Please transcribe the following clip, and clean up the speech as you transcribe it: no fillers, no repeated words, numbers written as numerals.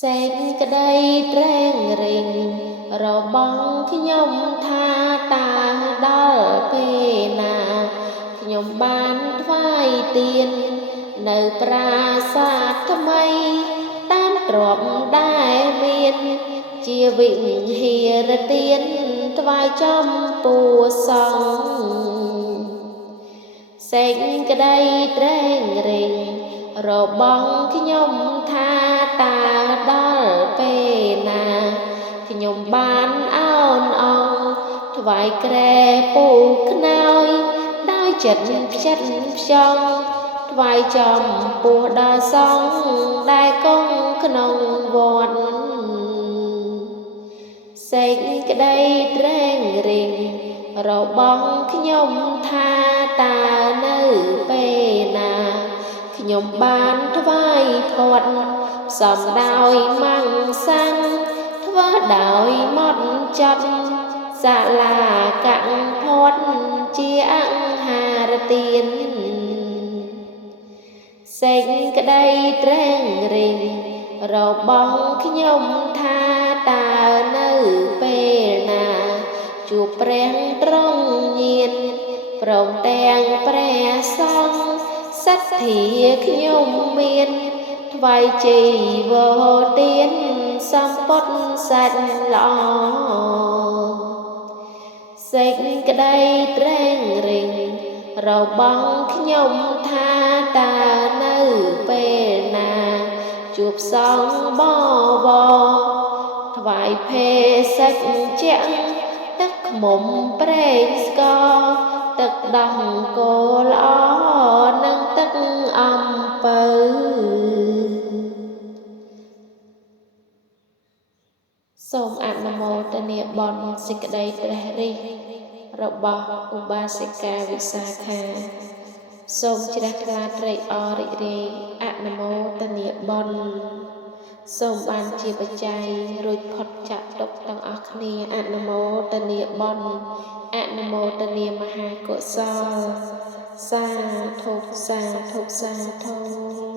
សេចក្តីត្រេងរិញរបស់ខ្ញុំថាតើដល់ពេលណាខ្ញុំបានថ្វាយទៀននៅប្រាសាទថ្មីតាមទ្រព្យដែលមានជាវិហារទៀនថ្វាយចំពោះសង្ឃសេចក្តីត្រេងរិញរបស់ខ្ញុំថាតើដល់ពេលណាខ្ញុំបានអោនអងថ្វាយក្រែពូខ្នើយដោយចិត្តផ្ចិតផ្ចង់ថ្វាយចំពោះដល់សង្ឃដែលគង់ក្នុងវត្តសេចក្តីត្រេងរិញរបស់ខ្ញុំថាតើនៅពេលណាខ្ញុំបានថ្វាយផាត់ផ្សំដោយម៉ាំងសាំងធ្វើដោយម៉ត់ចត់សាលាកាំងផាត់ជាអង្ហារទានសេចក្តីត្រេងរិញរបស់ខ្ញុំថាតើនៅពេលណាជួបព្រះទ្រង់ញាណព្រមទាំងព្រះសង្ឃសទ្ធាខ្ញុំមានថ្វាយជីវរទានសម្ពុតសាច់ល្អសេចក្តីត្រេងរិញរបស់ខ្ញុំថាតើនៅពេលណាជួបសង្ឃបវរថ្វាយភេសជ្ជៈទឹកឃ្មុំប្រេងស្ករទឹកដោះគោល្អនិងទឹកអំពៅសូមអនុមោទនាបុណ្យសេចក្តីព្រះរាជរបស់ឧបាសិកាវិសាខាសូមជ្រះថ្លាត្រេកអររីករាយអនុមោទនាបុណ្យសូមបានជាបច្ច័យរួចផុតចាកទុក្ខទាំងអស់គ្នាអនុមោទនាបុណ្យអនុមោទនាមហាកុសលសាធុសាធុសាធុ